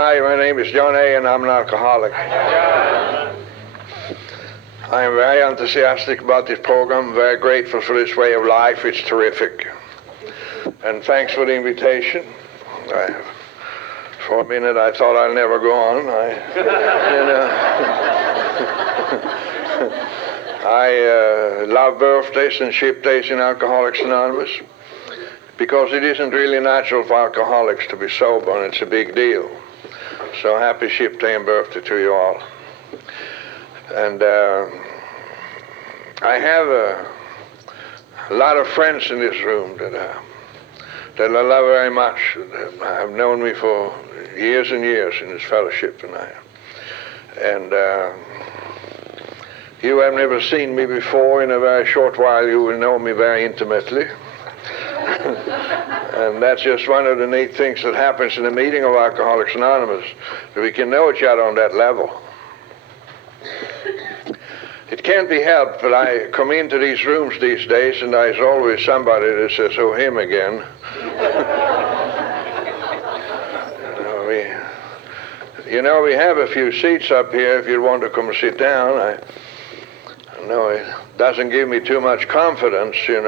Hi, my name is John A. and I'm an alcoholic. I am very enthusiastic about this program, very grateful for this way of life. It's terrific. And thanks for the invitation. For a minute I thought I'd never go on. I love birthdays and ship days in Alcoholics Anonymous because it isn't really natural for alcoholics to be sober, and it's a big deal. So happy ship day and birthday to you all. And I have a lot of friends in this room that I love very much. Have known me for years and years in this fellowship, and you have never seen me before. In a very short while you will know me very intimately. And that's just one of the neat things that happens in a meeting of Alcoholics Anonymous, that we can know each other on that level. It can't be helped, but I come into these rooms these days and there's always somebody that says, "Oh, him again." We have a few seats up here if you want to come sit down. I know it doesn't give me too much confidence, and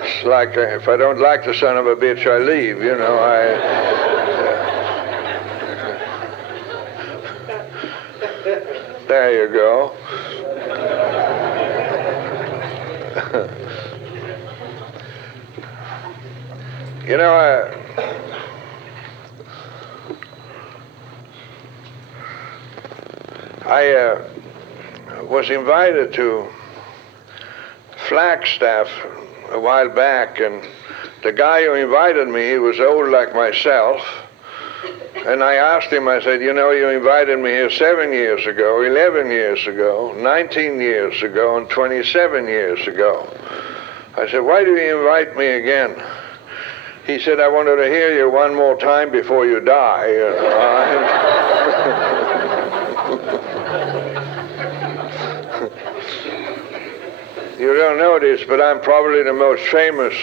it's like if I don't like the son of a bitch, I leave, There you go. I was invited to Flagstaff a while back, and the guy who invited me, he was old like myself, and I asked him, I said, you invited me here 7 years ago, 11 years ago, 19 years ago, and 27 years ago. I said, why do you invite me again? He said, I wanted to hear you one more time before you die. You don't know this, but I'm probably the most famous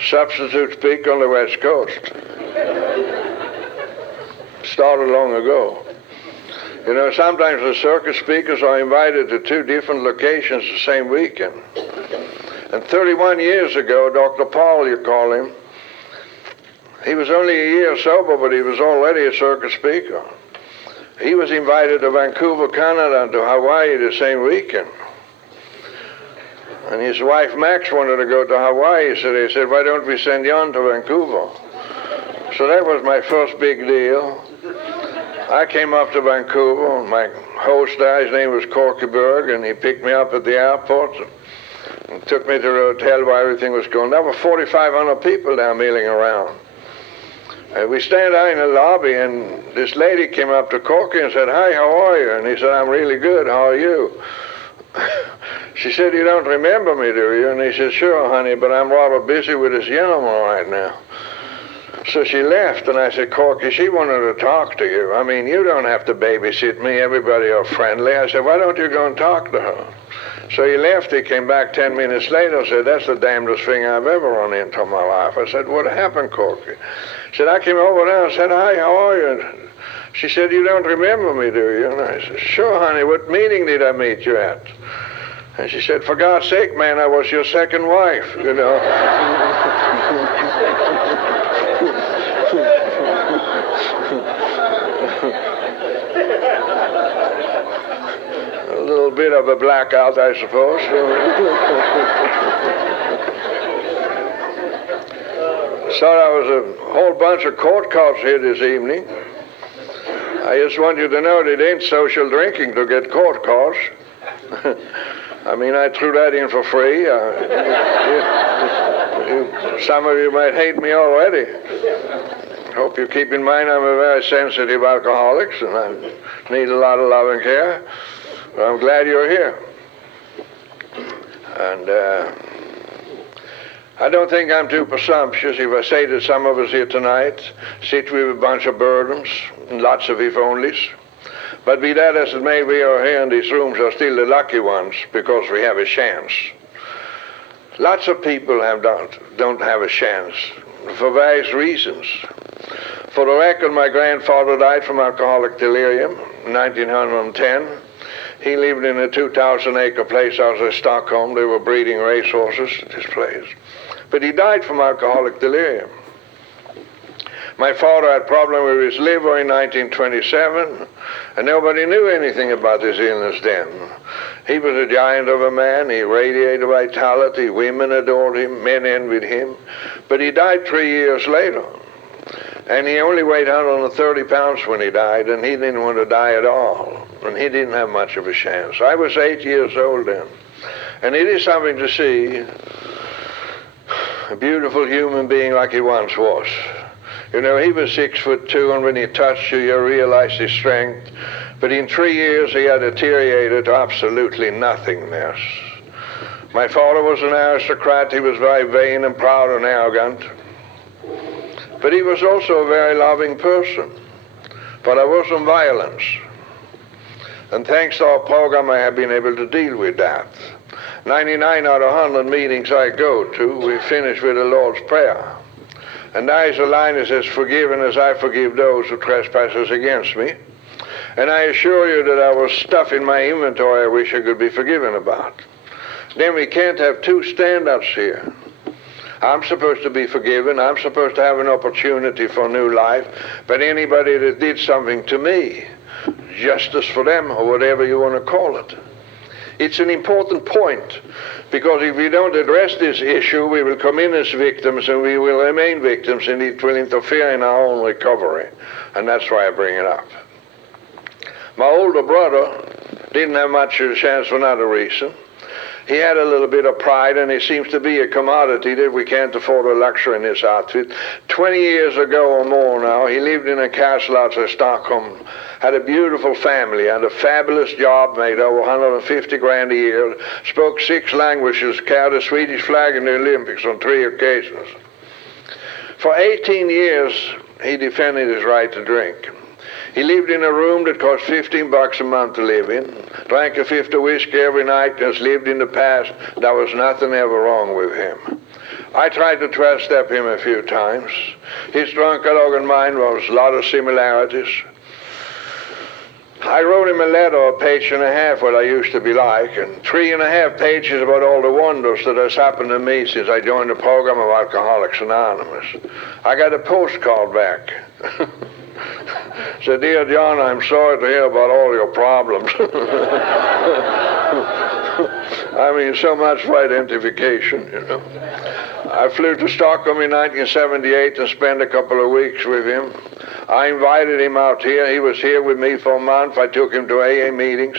substitute speaker on the West Coast. Started long ago. Sometimes the circus speakers are invited to 2 different locations the same weekend. And 31 years ago, Dr. Paul, you call him, he was only a year sober, but he was already a circus speaker. He was invited to Vancouver, Canada, and to Hawaii the same weekend. And his wife, Max, wanted to go to Hawaii, so they said, why don't we send Jan to Vancouver? So that was my first big deal. I came up to Vancouver, and my host there, his name was Corky Berg, and he picked me up at the airport and took me to the hotel where everything was going. There were 4,500 people there milling around. We stand out in the lobby, and this lady came up to Corky and said, hi, how are you? And he said, I'm really good, how are you? She said, you don't remember me, do you? And he said, sure, honey, but I'm rather busy with this gentleman right now. So she left, and I said, Corky, she wanted to talk to you. I mean, you don't have to babysit me. Everybody are friendly. I said, why don't you go and talk to her? So he left. He came back 10 minutes later and said, that's the damnedest thing I've ever run into in my life. I said, what happened, Corky? She said, I came over there and said, hi, how are you? And she said, you don't remember me, do you? And I said, sure, honey, what meeting did I meet you at? And she said, for God's sake, man, I was your second wife, A little bit of a blackout, I suppose. So there was a whole bunch of court cards here this evening. I just want you to know that it ain't social drinking to get court cards. I mean, I threw that in for free. Some of you might hate me already. Hope you keep in mind I'm a very sensitive alcoholic, and I need a lot of love and care. But I'm glad you're here. And I don't think I'm too presumptuous if I say that some of us here tonight sit with a bunch of burdens and lots of if-onlys. But be that as it may, we are here in these rooms are still the lucky ones because we have a chance. Lots of people don't have a chance for various reasons. For the record, my grandfather died from alcoholic delirium in 1910. He lived in a 2,000-acre place outside Stockholm. They were breeding racehorses at this place. But he died from alcoholic delirium. My father had a problem with his liver in 1927, and nobody knew anything about this illness then. He was a giant of a man. He radiated vitality. Women adored him. Men envied him. But he died 3 years later. And he only weighed 130 pounds when he died, and he didn't want to die at all. And he didn't have much of a chance. I was 8 years old then. And it is something to see a beautiful human being like he once was. You know, he was 6'2", and when he touched you, you realized his strength. But in 3 years, he had deteriorated to absolutely nothingness. My father was an aristocrat. He was very vain and proud and arrogant. But he was also a very loving person. But there was some violence. And thanks to our program, I have been able to deal with that. 99 out of 100 meetings I go to, we finish with the Lord's Prayer. And there is a line that says, "Forgiven as I forgive those who trespass against me." And I assure you that there was stuff in my inventory I wish I could be forgiven about. Then we can't have two standards here. I'm supposed to be forgiven. I'm supposed to have an opportunity for new life. But anybody that did something to me, justice for them, or whatever you want to call it. It's an important point, because if we don't address this issue, we will come in as victims and we will remain victims, and it will interfere in our own recovery. And that's why I bring it up. My older brother didn't have much of a chance for another reason. He had a little bit of pride, and he seems to be a commodity that we can't afford a luxury in this outfit. 20 years ago or more now, he lived in a castle outside Stockholm, had a beautiful family, had a fabulous job, made over 150 grand a year, spoke 6 languages, carried a Swedish flag in the Olympics on 3 occasions. For 18 years, he defended his right to drink. He lived in a room that cost $15 a month to live in, drank a fifth of whiskey every night, just lived in the past. There was nothing ever wrong with him. I tried to 12-step him a few times. His drunkard and mine was a lot of similarities. I wrote him a letter, a page and a half, what I used to be like, and 3.5 pages about all the wonders that has happened to me since I joined the program of Alcoholics Anonymous. I got a postcard back. Said, "Dear John, I'm sorry to hear about all your problems." I mean, so much for identification, you know. I flew to Stockholm in 1978 and spent a couple of weeks with him. I invited him out here. He was here with me for a month. I took him to AA meetings.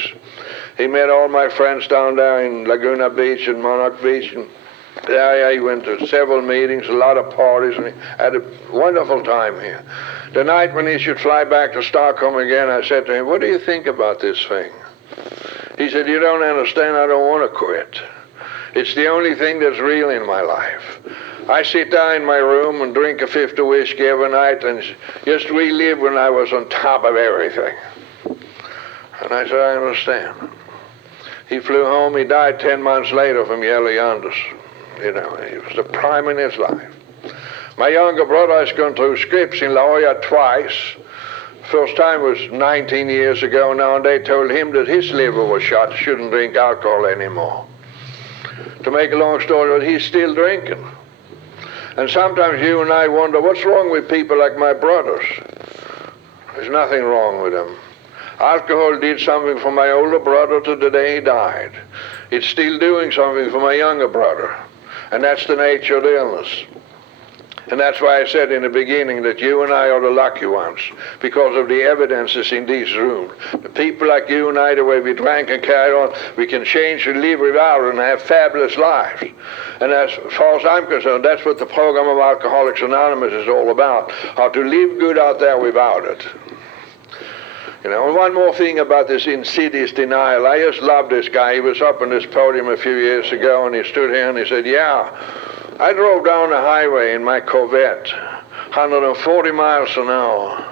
He met all my friends down there in Laguna Beach and Monarch Beach. And there he went to several meetings, a lot of parties, and he had a wonderful time here. The night when he should fly back to Stockholm again, I said to him, "What do you think about this thing?" He said, "You don't understand, I don't want to quit. It's the only thing that's real in my life. I sit down in my room and drink a fifth of whiskey every night and just relive when I was on top of everything." And I said, "I understand." He flew home. He died 10 months later from yellow jaundice. You know, he was the prime in his life. My younger brother has gone through scripts in La Jolla twice. First time was 19 years ago now, and they told him that his liver was shot, shouldn't drink alcohol anymore. To make a long story short, he's still drinking. And sometimes you and I wonder, what's wrong with people like my brothers? There's nothing wrong with them. Alcohol did something for my older brother to the day he died. It's still doing something for my younger brother. And that's the nature of the illness. And that's why I said in the beginning that you and I are the lucky ones, because of the evidences in these rooms. The people like you and I, the way we drank and carried on, we can change and live without and have fabulous lives. And as far as I'm concerned, that's what the program of Alcoholics Anonymous is all about, how to live good out there without it. You know, and one more thing about this insidious denial. I just love this guy. He was up on this podium a few years ago, and he stood here and he said, "Yeah, I drove down the highway in my Corvette, 140 miles an hour.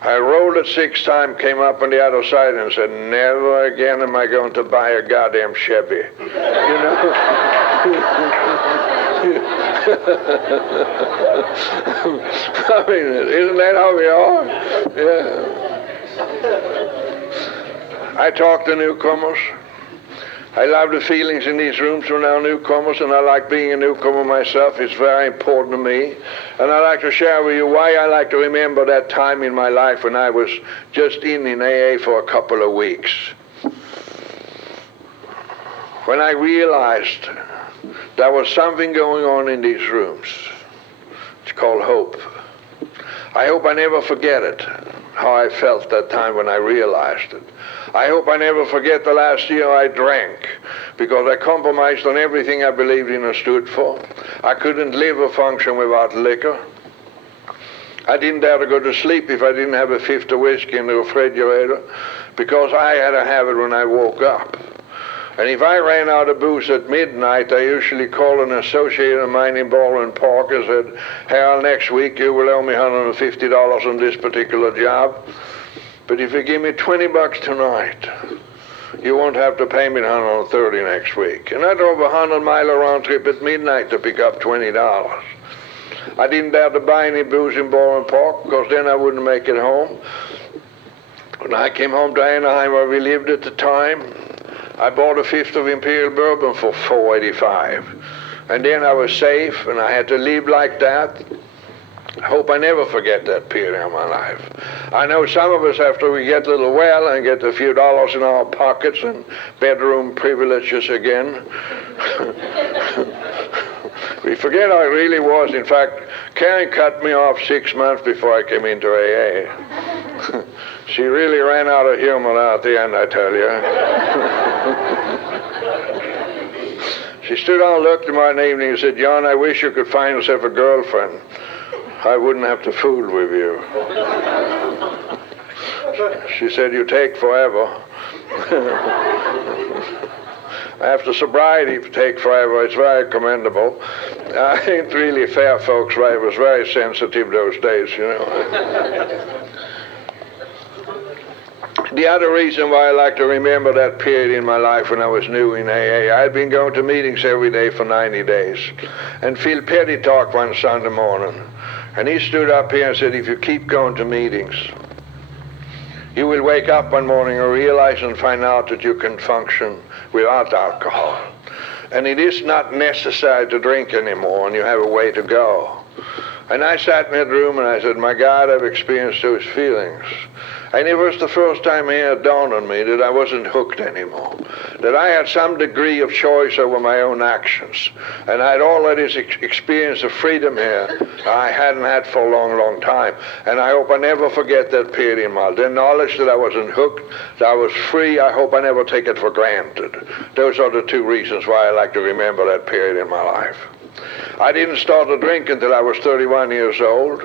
I rolled it 6 times, came up on the other side and said, never again am I going to buy a goddamn Chevy." You know? I mean, isn't that how we are? Yeah. I talk to newcomers. I love the feelings in these rooms when there are newcomers, and I like being a newcomer myself. It's very important to me. And I'd like to share with you why I like to remember that time in my life when I was just in AA for a couple of weeks. When I realized there was something going on in these rooms. It's called hope. I hope I never forget it, how I felt that time when I realized it. I hope I never forget the last year I drank, because I compromised on everything I believed in and stood for. I couldn't live or function without liquor. I didn't dare to go to sleep if I didn't have a fifth of whiskey in the refrigerator, because I had to have it when I woke up. And if I ran out of booze at midnight, I usually called an associate of mine in Baldwin Park and said, Harold, next week you will owe me $150 on this particular job. But if you give me $20 tonight, you won't have to pay me $130 next week. And I drove a 100-mile round trip at midnight to pick up $20. I didn't dare to buy any booze in Baldwin Park, because then I wouldn't make it home. When I came home to Anaheim, where we lived at the time, I bought a fifth of Imperial Bourbon for $4.85. And then I was safe, and I had to live like that. I hope I never forget that period of my life. I know some of us, after we get a little well and get a few dollars in our pockets and bedroom privileges again, we forget how it really was. In fact, Karen cut me off 6 months before I came into AA. She really ran out of humor at the end, I tell you. She stood on and looked at me one evening and said, John, I wish you could find yourself a girlfriend. I wouldn't have to fool with you. She said, you take forever. After sobriety, take forever. It's very commendable. I ain't really fair, folks, right? I was very sensitive those days, you know. The other reason why I like to remember that period in my life when I was new in AA, I'd been going to meetings every day for 90 days. And Phil Petty talked one Sunday morning. And he stood up here and said, if you keep going to meetings, you will wake up one morning and realize and find out that you can function without alcohol. And it is not necessary to drink anymore, and you have a way to go. And I sat in that room and I said, my God, I've experienced those feelings. And it was the first time it had dawned on me that I wasn't hooked anymore, that I had some degree of choice over my own actions. And I had already experienced the freedom here I hadn't had for a long, long time. And I hope I never forget that period in my life. The knowledge that I wasn't hooked, that I was free, I hope I never take it for granted. Those are the two reasons why I like to remember that period in my life. I didn't start to drink until I was 31 years old.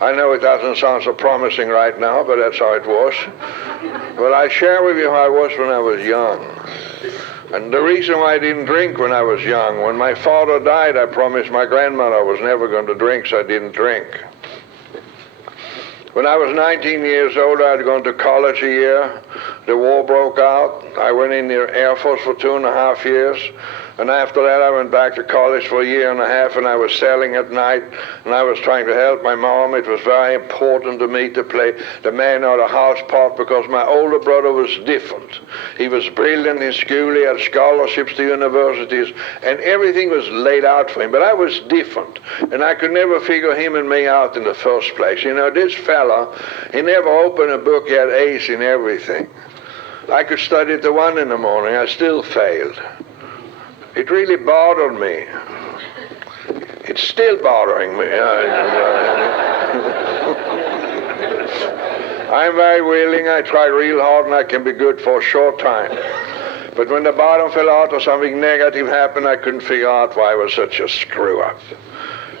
I know it doesn't sound so promising right now, but that's how it was. But I share with you how I was when I was young. And the reason why I didn't drink when I was young, when my father died, I promised my grandmother I was never going to drink, so I didn't drink. When I was 19 years old, I had gone to college a year. The war broke out. I went in the Air Force for 2.5 years. And after that, I went back to college for a year and a half, and I was selling at night, and I was trying to help my mom. It was very important to me to play the man or the house part, because my older brother was different. He was brilliant in school. He had scholarships to universities, and everything was laid out for him. But I was different, and I could never figure him and me out in the first place. You know, this fella, he never opened a book. He had A's in everything. I could study till 1 in the morning. I still failed. It really bothered me. It's still bothering me. I'm very willing. I try real hard, and I can be good for a short time. But when the bottom fell out or something negative happened, I couldn't figure out why I was such a screw-up.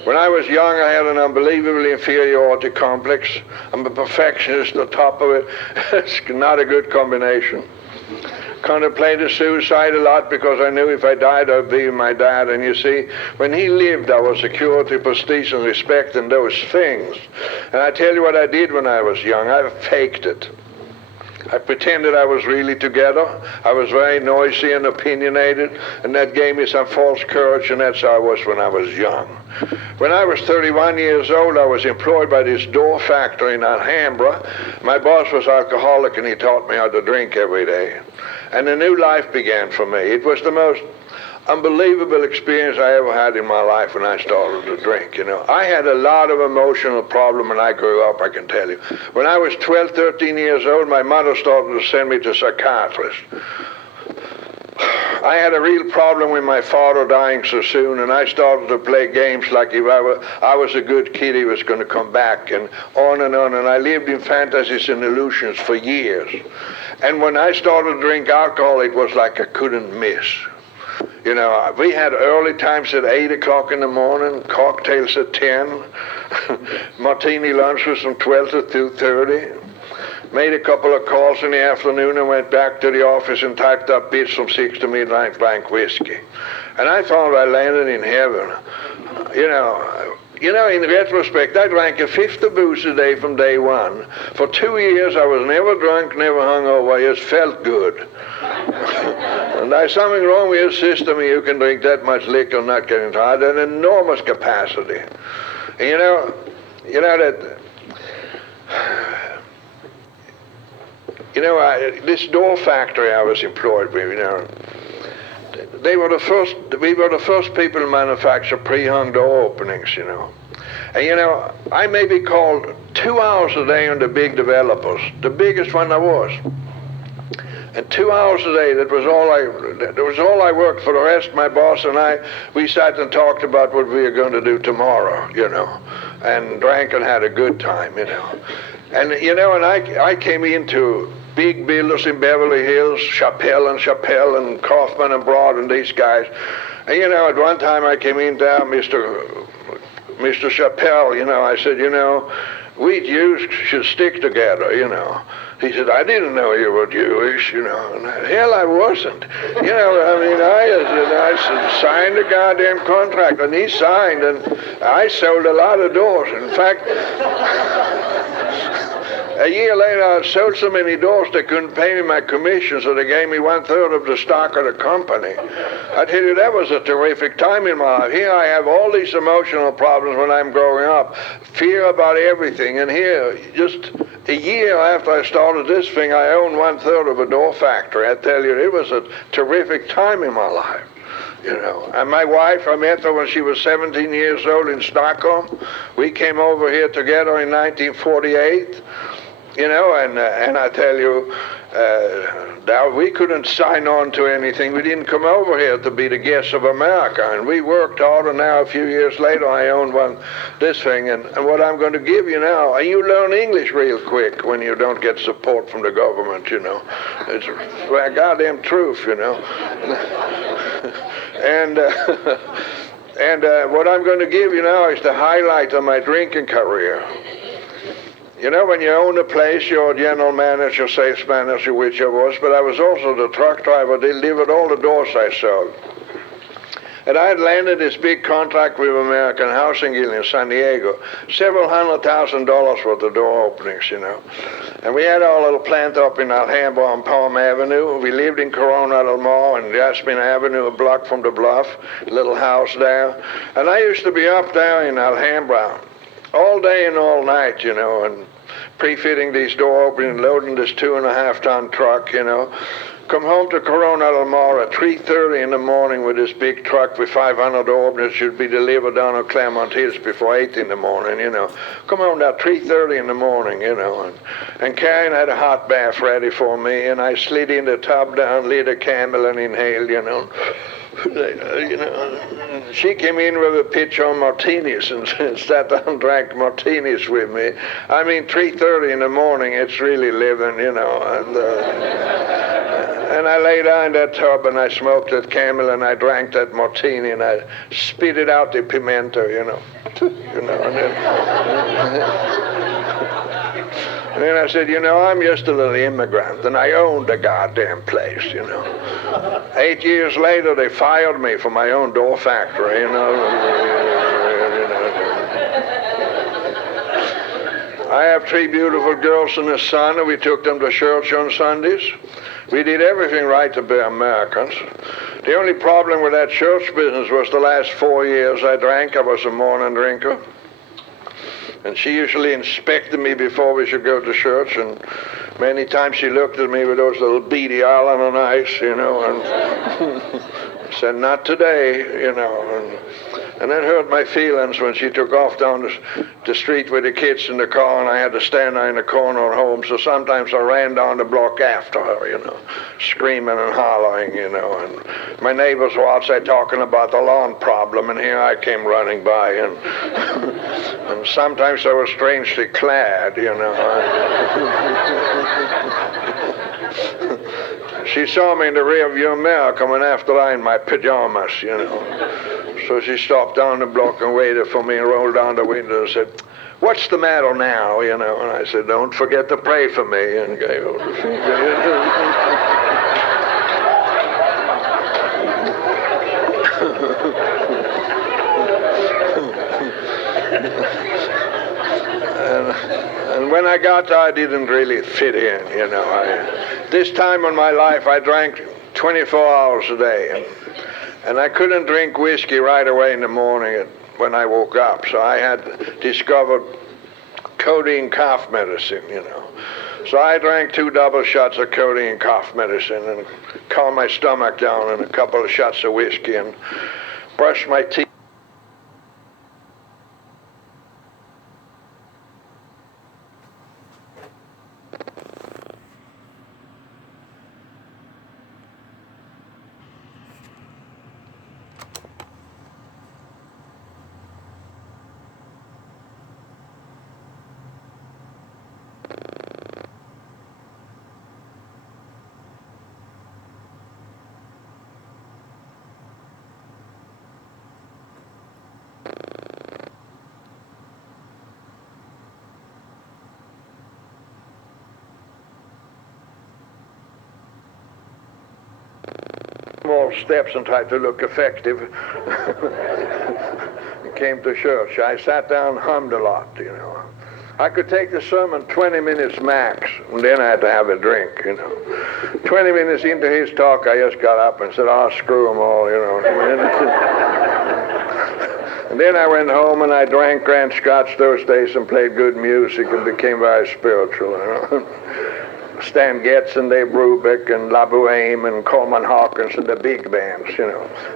When I was young, I had an unbelievable inferiority complex. I'm a perfectionist on top of it. It's not a good combination. Contemplated suicide a lot because I knew if I died, I'd be with my dad. And you see, when he lived, I was security, prestige, and respect, and those things. And I tell you what I did when I was young. I faked it. I pretended I was really together. I was very noisy and opinionated, and that gave me some false courage, and that's how I was when I was young. When I was 31 years old, I was employed by this door factory in Alhambra. My boss was alcoholic, and he taught me how to drink every day. And a new life began for me. It was the most unbelievable experience I ever had in my life when I started to drink, you know. I had a lot of emotional problem when I grew up, I can tell you. When I was 12, 13 years old, my mother started to send me to psychiatrists. I had a real problem with my father dying so soon, and I started to play games like if I was a good kid, he was going to come back, and on, and I lived in fantasies and illusions for years. And when I started to drink alcohol, it was like I couldn't miss. You know, we had early times at 8 o'clock in the morning, cocktails at 10, martini lunch was from 12 to 2:30. Made a couple of calls in the afternoon and went back to the office and typed up bits from 6 to midnight, drank whiskey. And I thought I landed in heaven. You know, in retrospect, I drank a fifth of booze a day from day one. For 2 years, I was never drunk, never hungover. I just felt good. And there's something wrong with your system. You can drink that much liquor and not get tired. An enormous capacity. And you know that. This door factory I was employed with, you know, we were the first people to manufacture pre-hung door openings, you know. And, you know, I may be called 2 hours a day on the big developers, the biggest one there was. And 2 hours a day, that was all I worked. For the rest, my boss and I, we sat and talked about what we were going to do tomorrow, you know, and drank and had a good time, you know. And, you know, and I came into big builders in Beverly Hills, Chappelle and Kaufman and Broad and these guys. And, you know, at one time I came in there, Mr. Chappelle, you know, I said, you know, we Jews should stick together, you know. He said, I didn't know you were Jewish, you know. And hell, I wasn't. You know, I mean, I signed a goddamn contract, and he signed, and I sold a lot of doors. In fact, a year later, I sold so many doors they couldn't pay me my commission, so they gave me 1/3 of the stock of the company. I tell you, that was a terrific time in my life. Here I have all these emotional problems when I'm growing up, fear about everything, and here, just a year after I started this thing, I owned 1/3 of a door factory. I tell you, it was a terrific time in my life. You know, and my wife, I met her when she was 17 years old in Stockholm. We came over here together in 1948. You know, and I tell you, we couldn't sign on to anything. We didn't come over here to be the guests of America, and we worked hard, and now a few years later I own this thing, and what I'm going to give you now, and you learn English real quick when you don't get support from the government, you know. It's a goddamn truth, you know. and what I'm going to give you now is the highlight of my drinking career. You know, when you own a place, you're a general manager, sales manager, which I was, but I was also the truck driver, delivered all the doors I sold. And I had landed this big contract with American Housing Guild in San Diego, several $100,000 worth of door openings, you know. And we had our little plant up in Alhambra on Palm Avenue. We lived in Corona del Mar and Jasmine Avenue, a block from the Bluff, little house there. And I used to be up there in Alhambra all day and all night, you know, and pre-fitting these door openings, loading this 2.5-ton truck, you know. Come home to Corona del Mar at 3:30 in the morning with this big truck with 500 door openings, should be delivered down on Claremont Hills before 8 in the morning, you know. Come home at 3:30 in the morning, you know. And Karen had a hot bath ready for me, and I slid in the tub down, lit a candle and inhaled, you know. You know, she came in with a pitcher of martinis and sat down and drank martinis with me. I mean, 3:30 in the morning, it's really living, you know. And I lay down in that tub and I smoked that camel and I drank that martini and I spitted out the pimento, you know. You know, and then I said, you know, I'm just a little immigrant, and I owned the goddamn place, you know. 8 years later, they fired me from my own door factory, you know. I have 3 beautiful girls and a son, and we took them to church on Sundays. We did everything right to be Americans. The only problem with that church business was the last 4 years I drank. I was a morning drinker. And she usually inspected me before we should go to church, and many times she looked at me with those little beady island eyes, and said, not today, and that hurt my feelings when she took off down the street with the kids in the car, and I had to stand there in the corner at home. So sometimes I ran down the block after her, screaming and hollering, and my neighbors were outside talking about the lawn problem, and here I came running by, and and sometimes I was strangely clad, She saw me in the rearview mirror coming after I in my pajamas, So she stopped down the block and waited for me and rolled down the window and said, what's the matter now, And I said, don't forget to pray for me, and gave her the finger. And when I got there, I didn't really fit in, This time in my life, I drank 24 hours a day, and I couldn't drink whiskey right away in the morning when I woke up, so I had discovered codeine cough medicine, So I drank 2 double shots of codeine cough medicine and calmed my stomach down, and a couple of shots of whiskey, and brushed my teeth. Small steps and tried to look effective. Came to church. I sat down and hummed a lot, I could take the sermon 20 minutes max, and then I had to have a drink, 20 minutes into his talk, I just got up and said, screw them all, And then I went home and I drank Grant Scotch those days and played good music and became very spiritual, Stan Getz and Dave Brubeck and La Boheme and Coleman Hawkins and the big bands,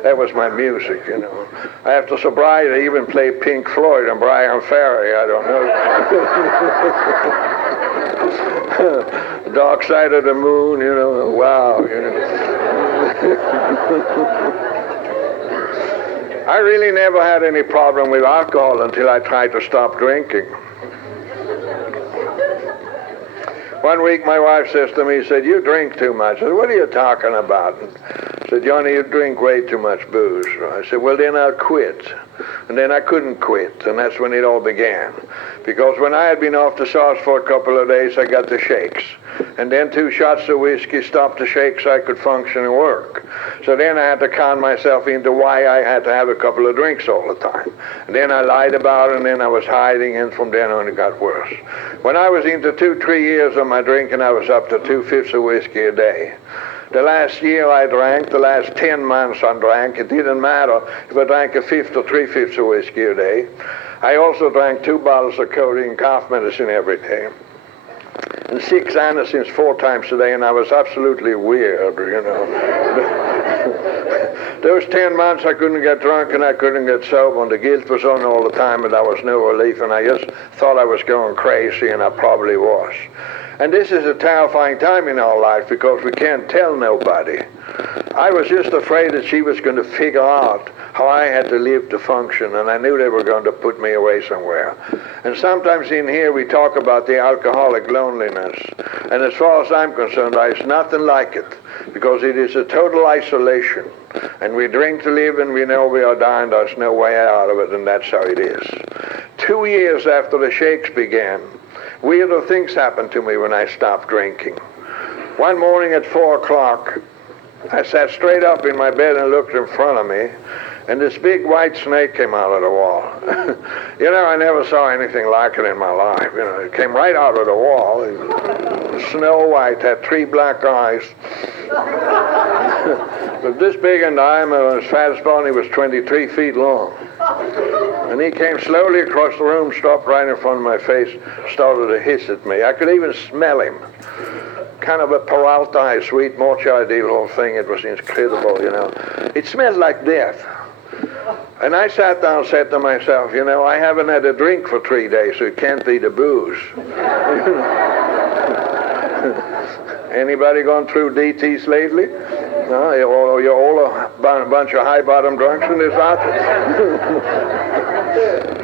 That was my music, After sobriety, I even played Pink Floyd and Brian Ferry, I don't know. Dark Side of the Moon, wow, I really never had any problem with alcohol until I tried to stop drinking. One week my wife says to me, said, you drink too much. I said, what are you talking about? I said, Johnny, you drink way too much booze. I said, well, then I'll quit. And then I couldn't quit, and that's when it all began. Because when I had been off the sauce for a couple of days, I got the shakes. And then 2 shots of whiskey stopped the shakes so I could function and work. So then I had to con myself into why I had to have a couple of drinks all the time. And then I lied about it, and then I was hiding, and from then on it got worse. When I was into 2-3 years of my drinking, I was up to 2/5 of whiskey a day. The last year I drank, the last 10 months I drank, it didn't matter if I drank 1/5 or 3/5 of whiskey a day. I also drank 2 bottles of codeine cough medicine every day. And 6 anisins 4 times a day, and I was absolutely weird, Those 10 months I couldn't get drunk and I couldn't get sober, and the guilt was on all the time, and there was no relief, and I just thought I was going crazy, and I probably was. And this is a terrifying time in our life because we can't tell nobody. I was just afraid that she was going to figure out how I had to live to function, and I knew they were going to put me away somewhere. And sometimes in here we talk about the alcoholic loneliness. And as far as I'm concerned, there's nothing like it, because it is a total isolation. And we drink to live, and we know we are dying. There's no way out of it, and that's how it is. 2 years after the shakes began, weirder things happened to me when I stopped drinking. One morning at 4 o'clock, I sat straight up in my bed and looked in front of me, and this big white snake came out of the wall. You know, I never saw anything like it in my life. You know, it came right out of the wall. It was snow white, had 3 black eyes. But this big in diameter, his fattest bone, he was 23 feet long. And he came slowly across the room, stopped right in front of my face, started to hiss at me. I could even smell him. Kind of a Peralta, sweet mocha little thing. It was incredible, you know. It smelled like death. And I sat down and said to myself, you know, I haven't had a drink for 3 days, so it can't be the booze. Anybody gone through DTs lately? No, you're all a bunch of high-bottom drunks in this outfit.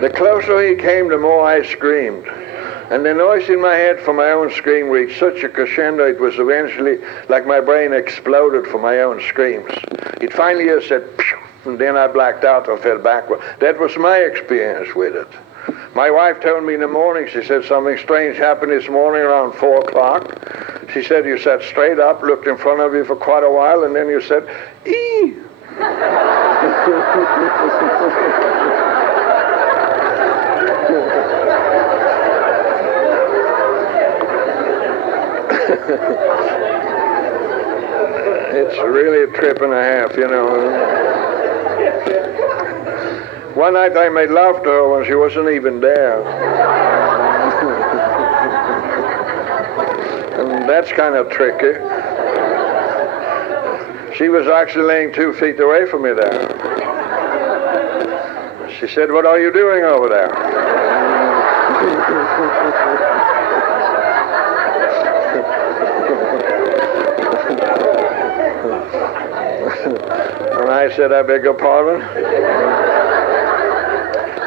The closer he came, the more I screamed. And the noise in my head for my own scream reached such a crescendo, it was eventually like my brain exploded for my own screams. It finally just said, phew, and then I blacked out and fell backward. That was my experience with it. My wife told me in the morning, she said, something strange happened this morning around 4 o'clock. She said, you sat straight up, looked in front of you for quite a while, and then you said, ee! It's really a trip and a half, you know. One night I made love to her when she wasn't even there. And that's kind of tricky. She was actually laying 2 feet away from me there. She said, what are you doing over there? And I said, I beg your pardon?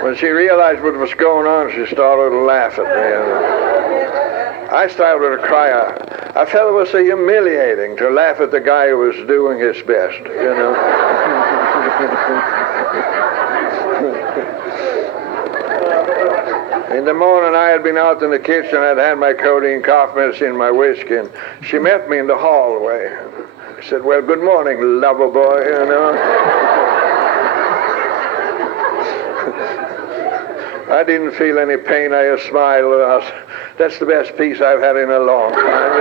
When she realized what was going on, she started to laugh at me. I started to cry. I felt it was so humiliating to laugh at the guy who was doing his best, you know. In the morning, I had been out in the kitchen. I'd had my codeine cough medicine in my whiskey, and she met me in the hallway. I said, well, good morning, lover boy, you know. I didn't feel any pain. I just smiled. That's the best peace I've had in a long time.